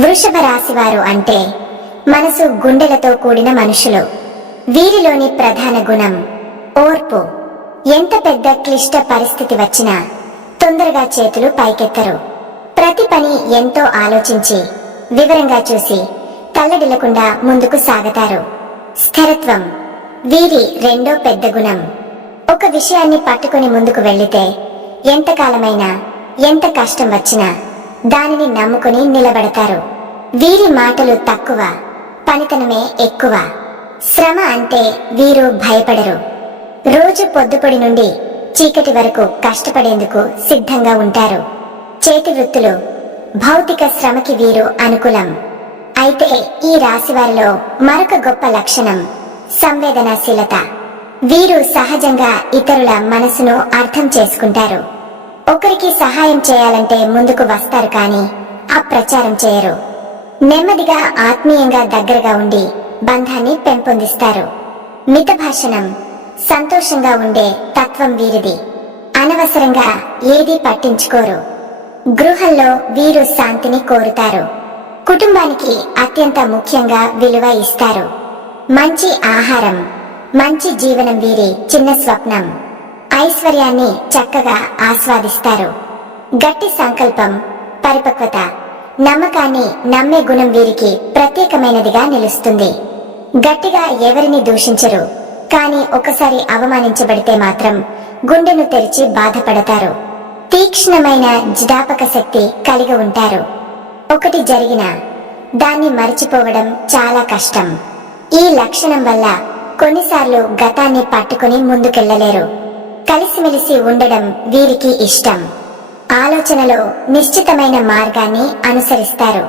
వృషభ రాశివారు అంటే మనసు గుండెలతో కూడిన మనుషులు. వీరిలోని ప్రధాన గుణం ఓర్పు. ఎంత పెద్ద క్లిష్ట పరిస్థితి వచ్చినా తొందరగా చేతులు పైకెత్తరు. ప్రతి పని ఎంతో ఆలోచించి వివరంగా చూసి తల్లడిల్లకుండా ముందుకు సాగతారు. స్థిరత్వం వీరి రెండో పెద్ద గుణం. ఒక విషయాన్ని పట్టుకుని ముందుకు వెళ్లితే ఎంతకాలమైనా ఎంత కష్టం వచ్చినా దానిని నమ్ముకుని నిలబడతారు. వీరి మాటలు తక్కువ, పనితనమే ఎక్కువ. శ్రమ అంటే వీరు భయపడరు. రోజు పొద్దుపొడి నుండి చీకటి వరకు కష్టపడేందుకు సిద్ధంగా ఉంటారు. చేతి వృత్తులు, భౌతిక శ్రమకి వీరు అనుకూలం. అయితే ఈ రాశివారిలో మరొక గొప్ప లక్షణం సంవేదనాశీలత. వీరు సహజంగా ఇతరుల మనసును అర్థం చేసుకుంటారు. ఒకరికి సహాయం చేయాలంటే ముందుకు వస్తారు కానీ అప్రచారం చేయరు. నెమ్మదిగా ఆత్మీయంగా దగ్గరగా ఉండి బంధాన్ని పెంపొందిస్తారు. మితభాషణం, సంతోషంగా ఉండే తత్వం వీరిది. అనవసరంగా ఏదీ పట్టించుకోరు. గృహంలో వీరు శాంతిని కోరుతారు. కుటుంబానికి అత్యంత ముఖ్యంగా విలువ ఇస్తారు. మంచి ఆహారం, మంచి జీవనం వీరి చిన్న స్వప్నం. ఐశ్వర్యాన్ని చక్కగా ఆస్వాదిస్తారు. గట్టి సంకల్పం, పరిపక్వత, నమ్మకాన్ని నమ్మే గుణం వీరికి ప్రత్యేకమైనదిగా నిలుస్తుంది. గట్టిగా ఎవరిని దూషించరు, కానీ ఒకసారి అవమానించబడితే మాత్రం గుండెను తెరిచి బాధపడతారు. తీక్ష్ణమైన జ్ఞాపక శక్తి కలిగి ఉంటారు. ఒకటి జరిగినా దాన్ని మరిచిపోవడం చాలా కష్టం. ఈ లక్షణం వల్ల కొన్నిసార్లు గతాన్ని పట్టుకుని ముందుకెళ్లలేరు. కలిసిమెలిసి ఉండడం వీరికి ఇష్టం. ఆలోచనలో నిశ్చితమైన మార్గాన్ని అనుసరిస్తారు.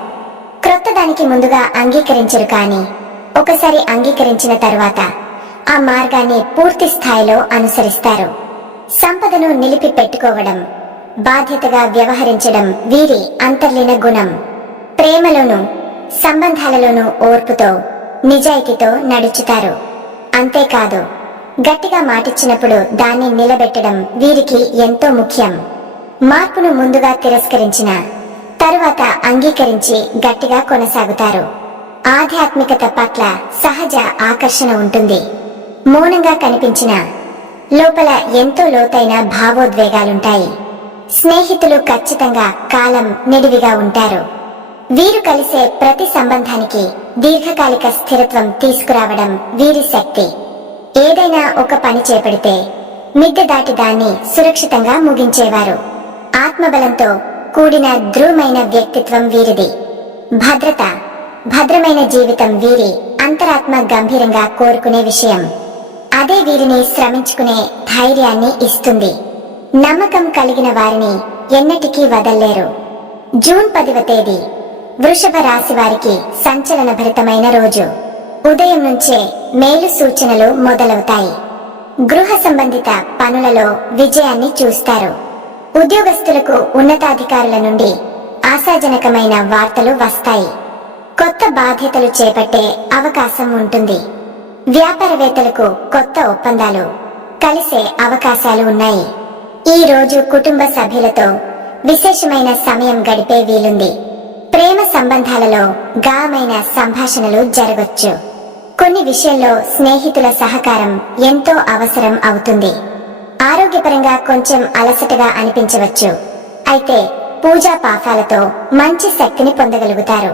క్రొత్త దానికి ముందుగా అంగీకరించరు, కానీ ఒకసారి అంగీకరించిన తరువాత ఆ మార్గాన్ని పూర్తి స్థాయిలో అనుసరిస్తారు. సంపదను నిలిపి పెట్టుకోవడం, బాధ్యతగా వ్యవహరించడం వీరి అంతర్లీన గుణం. ప్రేమలోనూ సంబంధాలలోనూ ఓర్పుతో, నిజాయితీతో నడుచుతారు. అంతేకాదు, గట్టిగా మాటిచ్చినప్పుడు దాన్ని నిలబెట్టడం వీరికి ఎంతో ముఖ్యం. మార్పును ముందుగా తిరస్కరించిన తరువాత అంగీకరించి గట్టిగా కొనసాగుతారు. ఆధ్యాత్మికత పట్ల సహజ ఆకర్షణ ఉంటుంది. మౌనంగా కనిపించిన లోపల ఎంతో లోతైన భావోద్వేగాలుంటాయి. స్నేహితులు ఖచ్చితంగా కాలం నిడివిగా ఉంటారు. వీరు కలిసే ప్రతి సంబంధానికి దీర్ఘకాలిక స్థిరత్వం తీసుకురావడం వీరి శక్తి. ఏదైనా ఒక పని చేపడితే మిద్దె దాటి దాన్ని సురక్షితంగా ముగించేవారు. ఆత్మబలంతో కూడిన దృఢమైన వ్యక్తిత్వం వీరిది. భద్రత, భద్రమైన జీవితం వీరి అంతరాత్మ గంభీరంగా కోరుకునే విషయం. అదే వీరిని శ్రమించుకునే ధైర్యాన్ని ఇస్తుంది. నమ్మకం కలిగిన వారిని ఎన్నటికీ వదల్లేరు. జూన్ 10వ తేదీ వృషభ రాశి వారికి సంచలనభరితమైన రోజు. ఉదయం నుంచే మేలు సూచనలు మొదలవుతాయి. గృహ సంబంధిత పనులలో విజయాన్ని చూస్తారు. ఉద్యోగస్తులకు ఉన్నతాధికారుల నుండి ఆశాజనకమైన వార్తలు వస్తాయి. కొత్త బాధ్యతలు చేపట్టే అవకాశం ఉంటుంది. వ్యాపారవేత్తలకు కొత్త ఒప్పందాలు కలిసే అవకాశాలు ఉన్నాయి. ఈ రోజు కుటుంబ సభ్యులతో విశేషమైన సమయం గడిపే వీలుంది. ప్రేమ సంబంధాలలో గాఢమైన సంభాషణలు జరగొచ్చు. కొన్ని విషయాల్లో స్నేహితుల సహకారం ఎంతో అవసరం అవుతుంది. ఆరోగ్యపరంగా కొంచెం అలసటగా అనిపించవచ్చు. అయితే పూజా పాఠాలతో మంచి శక్తిని పొందగలుగుతారు.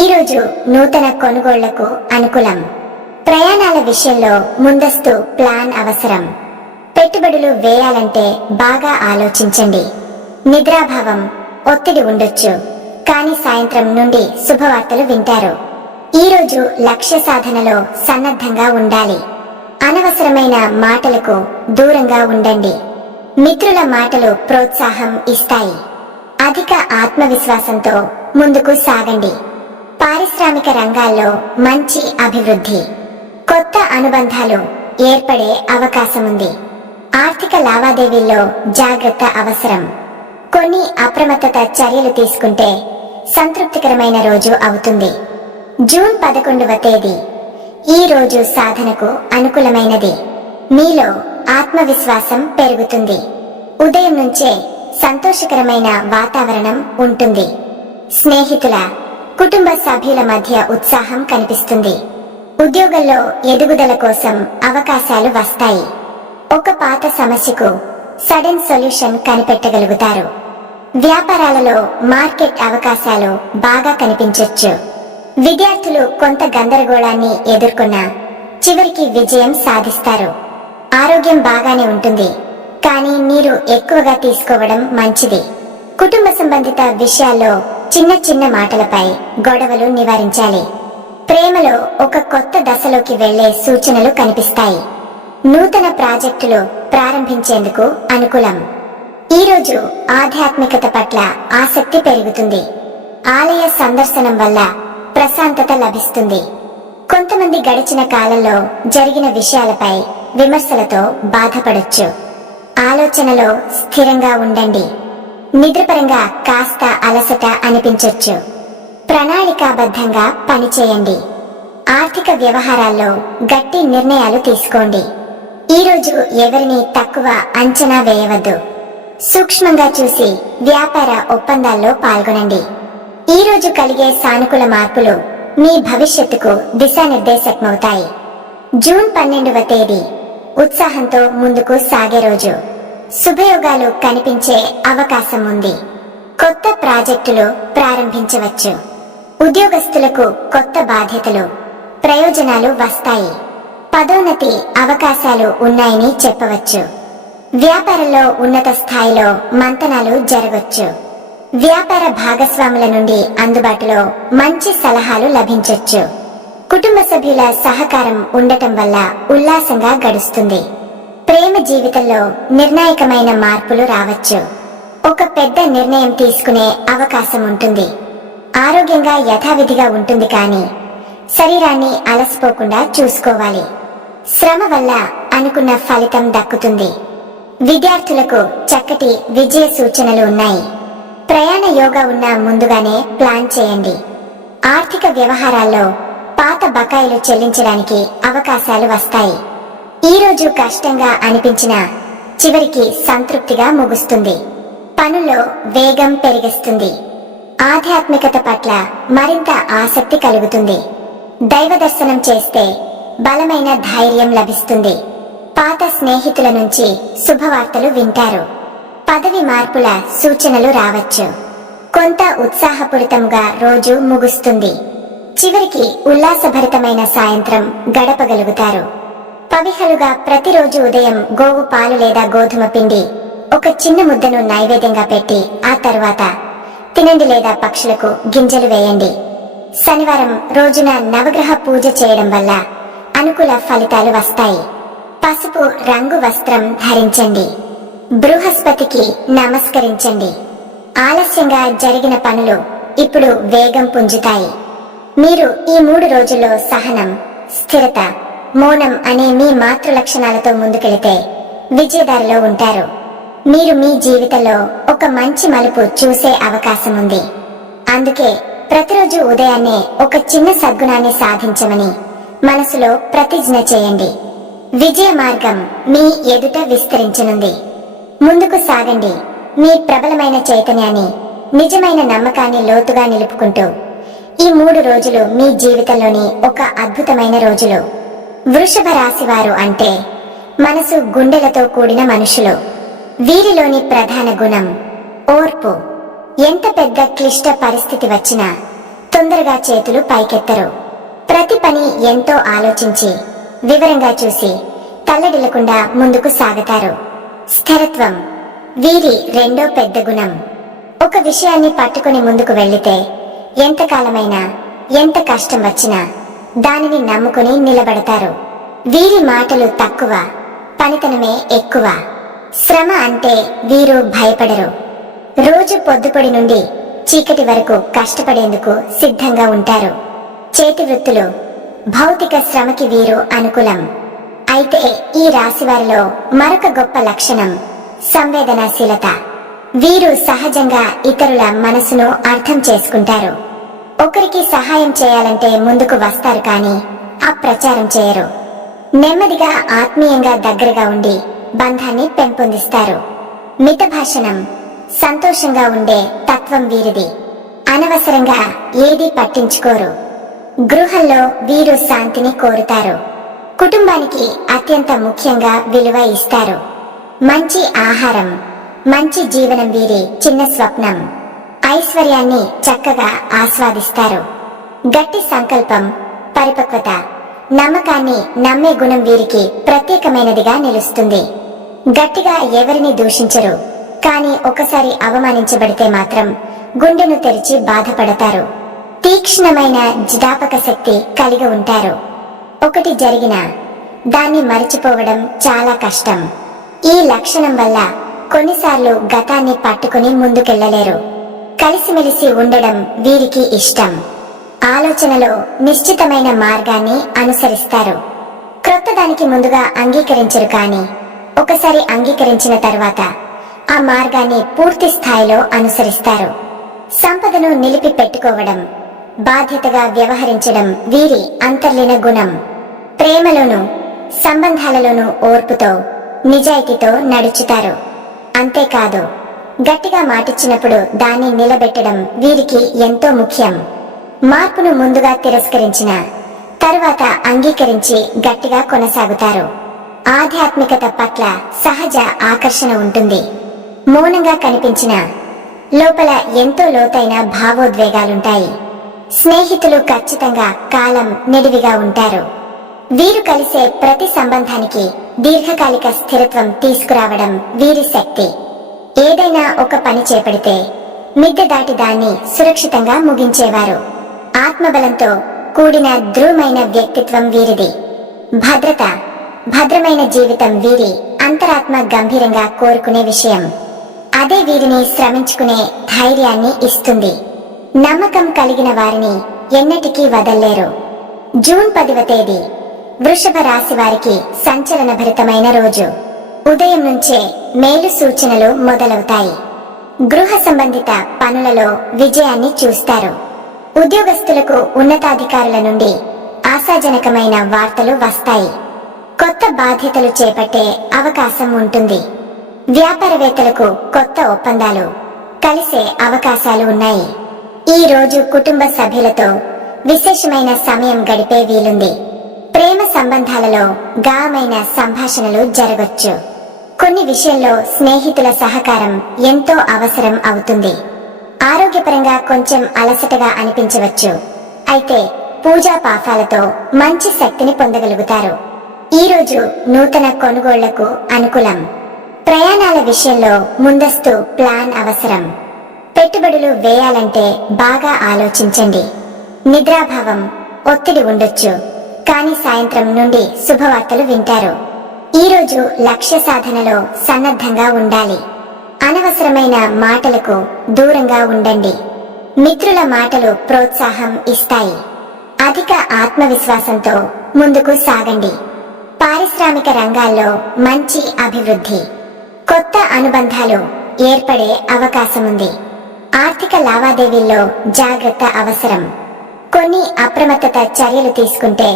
ఈ రోజు నూతన కొనుగోళ్లకు అనుకూలం. ప్రయాణాల విషయంలో ముందస్తు ప్లాన్ అవసరం. పెట్టుబడులు వేయాలంటే బాగా ఆలోచించండి. నిద్రాభావం, ఒత్తిడి ఉండొచ్చు, కానీ సాయంత్రం నుండి శుభవార్తలు వింటారు. ఈ రోజు లక్ష్య సాధనలో సన్నద్ధంగా ఉండాలి. అనవసరమైన మాటలకు దూరంగా ఉండండి. మిత్రుల మాటలు ప్రోత్సాహం ఇస్తాయి. అధిక ఆత్మవిశ్వాసంతో ముందుకు సాగండి. పారిశ్రామిక రంగాల్లో మంచి అభివృద్ధి, కొత్త అనుబంధాలు ఏర్పడే అవకాశముంది. ఆర్థిక లావాదేవీల్లో జాగ్రత్త అవసరం. కొన్ని అప్రమత్తత చర్యలు తీసుకుంటే సంతృప్తికరమైన రోజు అవుతుంది. జూన్ 11వ తేదీ ఈ రోజు సాధనకు అనుకూలమైనది. మీలో ఆత్మవిశ్వాసం పెరుగుతుంది. ఉదయం నుంచే సంతోషకరమైన వాతావరణం ఉంటుంది. స్నేహితుల కుటుంబ సభ్యుల మధ్య ఉత్సాహం కనిపిస్తుంది. ఉద్యోగంలో ఎదుగుదల కోసం అవకాశాలు వస్తాయి. ఒక పాత సమస్యకు సడన్ సొల్యూషన్ కనిపెట్టగలుగుతారు. వ్యాపారాలలో మార్కెట్ అవకాశాలు బాగా కనిపించొచ్చు. విద్యార్థులు కొంత గందరగోళాన్ని ఎదుర్కొన్నా చివరికి విజయం సాధిస్తారు. ఆరోగ్యం బాగానే ఉంటుంది, కానీ మీరు ఎక్కువగా తీసుకోవడం మంచిది. కుటుంబ సంబంధిత విషయాల్లో చిన్న చిన్న మాటలపై గొడవలు నివారించాలి. ప్రేమలో ఒక కొత్త దశలోకి వెళ్లే సూచనలు కనిపిస్తాయి. నూతన ప్రాజెక్టులు ప్రారంభించేందుకు అనుకూలం. ఈరోజు ఆధ్యాత్మికత పట్ల ఆసక్తి పెరుగుతుంది. ఆలయ సందర్శనం వల్ల ప్రశాంతత లభిస్తుంది. కొంతమంది గడిచిన కాలంలో జరిగిన విషయాలపై విమర్శలతో బాధపడొచ్చు. ఆలోచనలో స్థిరంగా ఉండండి. నిద్రపరంగా కాస్త అలసట అనిపించొచ్చు. ప్రణాళికాబద్ధంగా పనిచేయండి. ఆర్థిక వ్యవహారాల్లో గట్టి నిర్ణయాలు తీసుకోండి. ఈరోజు ఎవరిని తక్కువ అంచనా వేయవద్దు. సూక్ష్మంగా చూసి వ్యాపార ఒప్పందాల్లో పాల్గొనండి. ఈరోజు కలిగే సానుకూల మార్పులు మీ భవిష్యత్తుకు దిశానిర్దేశకమవుతాయి. జూన్ 12వ తేదీ ఉత్సాహంతో ముందుకు సాగే రోజు. శుభయోగాలు కనిపించే అవకాశం ఉంది. కొత్త ప్రాజెక్టులు ప్రారంభించవచ్చు. ఉద్యోగస్తులకు కొత్త బాధ్యతలు, ప్రయోజనాలు వస్తాయి. పదోన్నతి అవకాశాలు ఉన్నాయని చెప్పవచ్చు. వ్యాపారంలో ఉన్నత స్థాయిలో మంతనాలు జరగవచ్చు. వ్యాపార భాగస్వాముల నుండి అందుబాటులో మంచి సలహాలు లభించొచ్చు. కుటుంబ సభ్యుల సహకారం ఉండటం వల్ల ఉల్లాసంగా గడుస్తుంది. ప్రేమ జీవితంలో నిర్ణాయకమైన మార్పులు రావచ్చు. ఒక పెద్ద నిర్ణయం తీసుకునే అవకాశం ఉంటుంది. ఆరోగ్యంగా యథావిధిగా ఉంటుంది, కానీ శరీరాన్ని అలసిపోకుండా చూసుకోవాలి. శ్రమ వల్ల అనుకున్న ఫలితం దక్కుతుంది. విద్యార్థులకు చక్కటి విజయ సూచనలు ఉన్నాయి. ప్రయాణ యోగా ఉన్న ముందుగానే ప్లాన్ చేయండి. ఆర్థిక వ్యవహారాల్లో పాత బకాయిలు చెల్లించడానికి అవకాశాలు వస్తాయి. ఈరోజు కష్టంగా అనిపించినా చివరికి సంతృప్తిగా ముగుస్తుంది. పనుల్లో వేగం పెరిగిస్తుంది. ఆధ్యాత్మికత పట్ల మరింత ఆసక్తి కలుగుతుంది. దైవ దర్శనం చేస్తే బలమైన ధైర్యం లభిస్తుంది. పాత స్నేహితుల నుంచి శుభవార్తలు వింటారు. పదవి మార్పుల సూచనలు రావచ్చు. కొంత ఉత్సాహపూరితంగా రోజు ముగుస్తుంది. చివరికి ఉల్లాసభరితమైన సాయంత్రం గడపగలుగుతారు. పవిహలుగా ప్రతిరోజు ఉదయం గోవు పాలు లేదా గోధుమ పిండి ఒక చిన్న ముద్దను నైవేద్యంగా పెట్టి ఆ తర్వాత తినండి, లేదా పక్షులకు గింజలు వేయండి. శనివారం రోజున నవగ్రహ పూజ చేయడం వల్ల అనుకూల ఫలితాలు వస్తాయి. పసుపు రంగు వస్త్రం ధరించండి. బృహస్పతికి నమస్కరించండి. ఆలస్యంగా జరిగిన పనులు ఇప్పుడు వేగం పుంజుతాయి. మీరు ఈ 3 రోజుల్లో సహనం, స్థిరత, మౌనం అనే మీ మాతృ లక్షణాలతో ముందుకెళితే విజయదారిలో ఉంటారు. మీరు మీ జీవితంలో ఒక మంచి మలుపు చూసే అవకాశం ఉంది. అందుకే ప్రతిరోజు ఉదయాన్నే ఒక చిన్న సద్గుణాన్ని సాధించమని మనసులో ప్రతిజ్ఞ చేయండి. విజయ మార్గం మీ ఎదుట విస్తరించనుంది. ముందుకు సాగండి. మీ ప్రబలమైన చైతన్యాన్ని, నిజమైన నమ్మకాన్ని లోతుగా నిలుపుకుంటూ ఈ 3 రోజులు మీ జీవితంలోని ఒక అద్భుతమైన రోజులు. వృషభ రాశి వారు అంటే మనసు గుండెలతో కూడిన మనుషులు. వీరిలోని ప్రధాన గుణం ఓర్పు. ఎంత పెద్ద క్లిష్ట పరిస్థితి వచ్చినా తొందరగా చేతులు పైకెత్తరు. ప్రతి పని ఎంతో ఆలోచించి వివరంగా చూసి తల్లడిల్లకుండా ముందుకు సాగుతారు. స్థిరత్వం వీరి రెండో పెద్ద గుణం. ఒక విషయాన్ని పట్టుకుని ముందుకు వెళ్లితే ఎంతకాలమైనా, ఎంత కష్టం వచ్చినా దానిని నమ్ముకుని నిలబడతారు. వీరి మాటలు తక్కువ, పనితనమే ఎక్కువ. శ్రమ అంటే వీరు భయపడరు. రోజు పొద్దుపొడి నుండి చీకటి వరకు కష్టపడేందుకు సిద్ధంగా ఉంటారు. చేతి వృత్తులు, భౌతిక శ్రమకి వీరు అనుకూలం. అయితే ఈ రాశివారిలో మరొక గొప్ప లక్షణం సంవేదనాశీలత. వీరు సహజంగా ఇతరుల మనసును అర్థం చేసుకుంటారు. ఒకరికి సహాయం చేయాలంటే ముందుకు వస్తారు, కానీ అప్రచారం చేయరు. నెమ్మదిగా ఆత్మీయంగా దగ్గరగా ఉండి బంధాన్ని పెంపొందిస్తారు. మితభాషణం, సంతోషంగా ఉండే తత్వం వీరిది. అనవసరంగా ఏదీ పట్టించుకోరు. గృహంలో వీరు శాంతిని కోరుతారు. కుటుంబానికి అత్యంత ముఖ్యంగా విలువ ఇస్తారు. మంచి ఆహారం, మంచి జీవనం వీరి చిన్న స్వప్నం. ఐశ్వర్యాన్ని చక్కగా ఆస్వాదిస్తారు. గట్టి సంకల్పం, పరిపక్వత, నమ్మకాన్ని నమ్మే గుణం వీరికి ప్రత్యేకమైనదిగా నిలుస్తుంది. గట్టిగా ఎవరిని దూషించరు, కానీ ఒకసారి అవమానించబడితే మాత్రం గుండెను తెరిచి బాధపడతారు. తీక్ష్ణమైన జ్ఞాపక శక్తి కలిగి ఉంటారు. ఒకటి జరిగినా దాన్ని మరచిపోవడం చాలా కష్టం. ఈ లక్షణం వల్ల కొన్నిసార్లు గతాన్ని పట్టుకుని ముందుకెళ్లలేరు. కలిసిమెలిసి ఉండడం వీరికి ఇష్టం. ఆలోచనలో నిశ్చితమైన మార్గాన్ని అనుసరిస్తారు. క్రొత్త దానికి ముందుగా అంగీకరించరు, కానీ ఒకసారి అంగీకరించిన తర్వాత ఆ మార్గాన్ని పూర్తి స్థాయిలో అనుసరిస్తారు. సంపదను నిలిపి పెట్టుకోవడం, బాధ్యతగా వ్యవహరించడం వీరి అంతర్లీన గుణం. ప్రేమలోనూ సంబంధాలలోనూ ఓర్పుతో, నిజాయితీతో నడుచుతారు. అంతేకాదు, గట్టిగా మాటిచ్చినప్పుడు దాన్ని నిలబెట్టడం వీరికి ఎంతో ముఖ్యం. మార్పును ముందుగా తిరస్కరించిన తరువాత అంగీకరించి గట్టిగా కొనసాగుతారు. ఆధ్యాత్మికత పట్ల సహజ ఆకర్షణ ఉంటుంది. మౌనంగా కనిపించిన లోపల ఎంతో లోతైన భావోద్వేగాలుంటాయి. స్నేహితులు ఖచ్చితంగా కాలం నిడివిగా ఉంటారు. వీరు కలిసే ప్రతి సంబంధానికి దీర్ఘకాలిక స్థిరత్వం తీసుకురావడం వీరి శక్తి. ఏదైనా ఒక పని చేపడితే మిద్దె దాటి దాన్ని సురక్షితంగా ముగించేవారు. ఆత్మబలంతో కూడిన దృఢమైన వ్యక్తిత్వం వీరిది. భద్రత, భద్రమైన జీవితం వీరి అంతరాత్మ గంభీరంగా కోరుకునే విషయం. అదే వీరిని శ్రమించుకునే ధైర్యాన్ని ఇస్తుంది. నమ్మకం కలిగిన వారిని ఎన్నటికీ వదల్లేరు. జూన్ 10వ తేదీ వృషభ రాశి వారికి సంచలనభరితమైన రోజు. ఉదయం నుంచే మేలు సూచనలు మొదలవుతాయి. గృహ సంబంధిత పనులలో విజయాన్ని చూస్తారు. ఉద్యోగస్తులకు ఉన్నతాధికారుల నుండి ఆశాజనకమైన వార్తలు వస్తాయి. కొత్త బాధ్యతలు చేపట్టే అవకాశం ఉంటుంది. వ్యాపారవేత్తలకు కొత్త ఒప్పందాలు కలిసే అవకాశాలు ఉన్నాయి. ఈ రోజు కుటుంబ సభ్యులతో విశేషమైన సమయం గడిపే వీలుంది. ప్రేమ సంబంధాలలో గాఢమైన సంభాషణలు జరగొచ్చు. కొన్ని విషయంలో స్నేహితుల సహకారం ఎంతో అవసరం అవుతుంది. ఆరోగ్యపరంగా కొంచెం అలసటగా అనిపించవచ్చు, అయితే పూజా పాఠాలతో మంచి శక్తిని పొందగలుగుతారు. ఈ రోజు నూతన కొనుగోళ్లకు అనుకూలం. ప్రయాణాల విషయంలో ముందస్తు ప్లాన్ అవసరం. పెట్టుబడులు వేయాలంటే బాగా ఆలోచించండి. నిద్రాభావం, ఒత్తిడి ఉండొచ్చు, కానీ సాయంత్రం నుండి శుభవార్తలు వింటారు. ఈ రోజు లక్ష్య సాధనలో సన్నద్ధంగా ఉండాలి. అనవసరమైన మాటలకు దూరంగా ఉండండి. మిత్రుల మాటలు ప్రోత్సాహం ఇస్తాయి. అధిక ఆత్మవిశ్వాసంతో ముందుకు సాగండి. పారిశ్రామిక రంగాల్లో మంచి అభివృద్ధి, కొత్త అనుబంధాలు ఏర్పడే అవకాశముంది. ఆర్థిక లావాదేవీల్లో జాగ్రత్త అవసరం. కొన్ని అప్రమత్తత చర్యలు తీసుకుంటే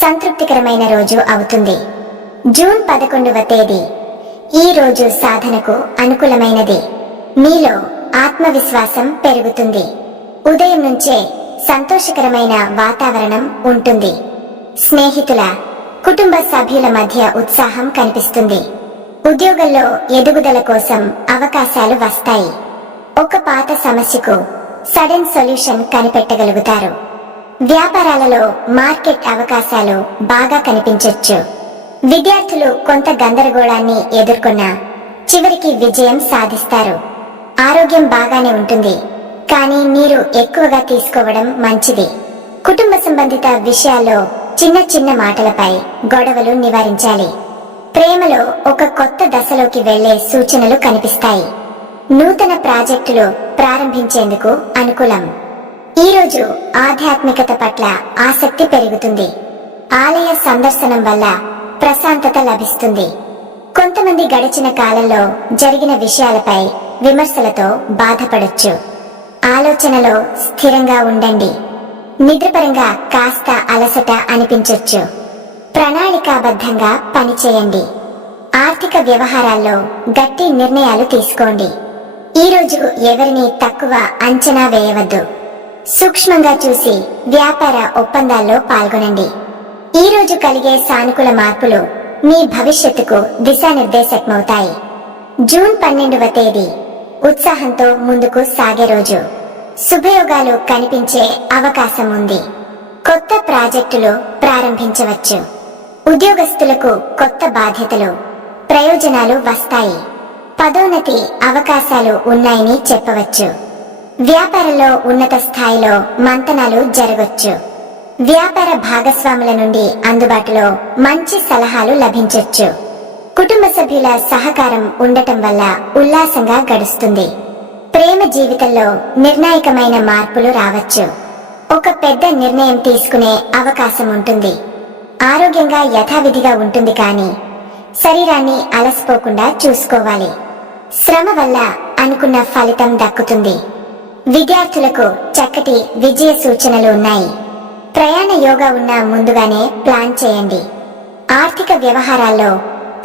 సంతృప్తికరమైన రోజు అవుతుంది. జూన్ 11వ తేదీ ఈ రోజు సాధనకు అనుకూలమైనది. మీలో ఆత్మవిశ్వాసం పెరుగుతుంది. ఉదయం నుంచే సంతోషకరమైన వాతావరణం ఉంటుంది. స్నేహితుల, కుటుంబ సభ్యుల మధ్య ఉత్సాహం కనిపిస్తుంది. ఉద్యోగంలో ఎదుగుదల కోసం అవకాశాలు వస్తాయి. ఒక పాత సమస్యకు సడన్ సొల్యూషన్ కనిపెట్టగలుగుతారు. వ్యాపారాలలో మార్కెట్ అవకాశాలు బాగా కనిపించొచ్చు. విద్యార్థులు కొంత గందరగోళాన్ని ఎదుర్కొన్నా చివరికి విజయం సాధిస్తారు. ఆరోగ్యం బాగానే ఉంటుంది, కానీ మీరు ఎక్కువగా తీసుకోవడం మంచిది. కుటుంబ సంబంధిత విషయాల్లో చిన్న చిన్న మాటలపై గొడవలు నివారించాలి. ప్రేమలో ఒక కొత్త దశలోకి వెళ్లే సూచనలు కనిపిస్తాయి. నూతన ప్రాజెక్టులు ప్రారంభించేందుకు అనుకూలం. ఈ రోజు ఆధ్యాత్మికత పట్ల ఆసక్తి పెరుగుతుంది. ఆలయ సందర్శనం వల్ల ప్రశాంతత లభిస్తుంది. కొంతమంది గడిచిన కాలంలో జరిగిన విషయాలపై విమర్శలతో బాధపడొచ్చు. ఆలోచనలో స్థిరంగా ఉండండి. నిద్రపరంగా కాస్త అలసట అనిపించొచ్చు. ప్రణాళికాబద్ధంగా పనిచేయండి. ఆర్థిక వ్యవహారాల్లో గట్టి నిర్ణయాలు తీసుకోండి. ఈ రోజు ఎవరిని తక్కువ అంచనా వేయవద్దు. సూక్ష్మంగా చూసి వ్యాపార ఒప్పందాల్లో పాల్గొనండి. ఈ రోజు కలిగే సానుకూల మార్పులు మీ భవిష్యత్తుకు దిశానిర్దేశకమవుతాయి. జూన్ 12వ తేదీ ఉత్సాహంతో ముందుకు సాగే రోజు. శుభయోగాలు కనిపించే అవకాశం ఉంది. కొత్త ప్రాజెక్టులు ప్రారంభించవచ్చు. ఉద్యోగస్తులకు కొత్త బాధ్యతలు, ప్రయోజనాలు వస్తాయి. పదోన్నతి అవకాశాలు ఉన్నాయని చెప్పవచ్చు. వ్యాపారంలో ఉన్నత స్థాయిలో మంతనాలు జరగొచ్చు. వ్యాపార భాగస్వాముల నుండి అందుబాటులో మంచి సలహాలు లభించొచ్చు. కుటుంబ సభ్యుల సహకారం ఉండటం వల్ల ఉల్లాసంగా గడుస్తుంది. ప్రేమ జీవితంలో నిర్ణాయకమైన మార్పులు రావచ్చు. ఒక పెద్ద నిర్ణయం తీసుకునే అవకాశం ఉంటుంది. ఆరోగ్యంగా యథావిధిగా ఉంటుంది, కానీ శరీరాన్ని అలసిపోకుండా చూసుకోవాలి. శ్రమ వల్ల అనుకున్న ఫలితం దక్కుతుంది. విద్యార్థులకు చక్కటి విజయ సూచనలు ఉన్నాయి. ప్రయాణ యోగా ఉన్న ముందుగానే ప్లాన్ చేయండి. ఆర్థిక వ్యవహారాల్లో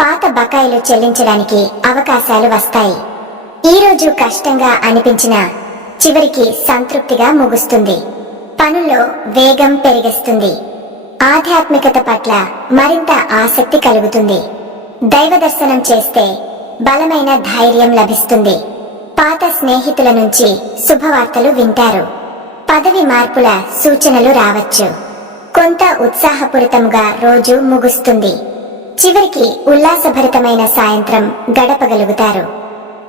పాత బకాయిలు చెల్లించడానికి అవకాశాలు వస్తాయి. ఈ రోజు కష్టంగా అనిపించినా చివరికి సంతృప్తిగా ముగుస్తుంది. పనుల్లో వేగం పెరిగిస్తుంది. ఆధ్యాత్మికత పట్ల మరింత ఆసక్తి కలుగుతుంది. దైవ దర్శనం చేస్తే బలమైన ధైర్యం లభిస్తుంది. పాత స్నేహితుల నుంచి శుభవార్తలు వింటారు. పదవి మార్పుల సూచనలు రావచ్చు. కొంత ఉత్సాహపూరితంగా రోజు ముగుస్తుంది. చివరికి ఉల్లాసభరితమైన సాయంత్రం గడపగలుగుతారు.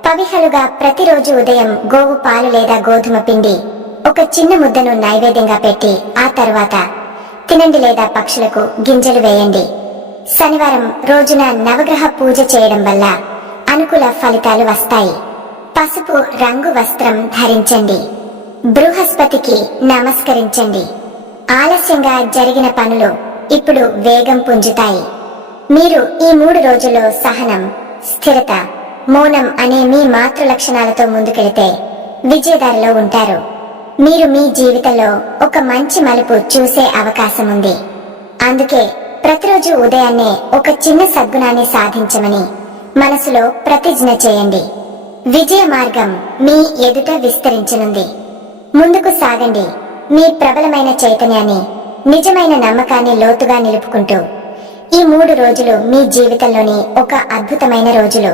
పవిహలుగా ప్రతిరోజు ఉదయం గోవు పాలు లేదా గోధుమ పిండి ఒక చిన్న ముద్దను నైవేద్యంగా పెట్టి ఆ తర్వాత తినండి, లేదా పక్షులకు గింజలు వేయండి. శనివారం రోజున నవగ్రహ పూజ చేయడం వల్ల అనుకూల ఫలితాలు వస్తాయి. పసుపు రంగు వస్త్రం ధరించండి. బృహస్పతికి నమస్కరించండి. ఆలస్యంగా జరిగిన పనులు ఇప్పుడు వేగం పుంజుతాయి. మీరు ఈ 3 రోజుల్లో సహనం, స్థిరత, మౌనం అనే మీ మాతృ లక్షణాలతో ముందుకెళితే విజయదారిలో ఉంటారు. మీరు మీ జీవితంలో ఒక మంచి మలుపు చూసే అవకాశం ఉంది. అందుకే ప్రతిరోజు ఉదయాన్నే ఒక చిన్న సద్గుణాన్ని సాధించమని మనసులో ప్రతిజ్ఞ చేయండి. విజయ మార్గం మీ ఎదుట విస్తరించనుంది. ముందుకు సాగండి. మీ ప్రబలమైన చైతన్యాన్ని, నిజమైన నమ్మకాన్ని లోతుగా నిలుపుకుంటూ ఈ 3 రోజులు మీ జీవితంలోని ఒక అద్భుతమైన రోజులు.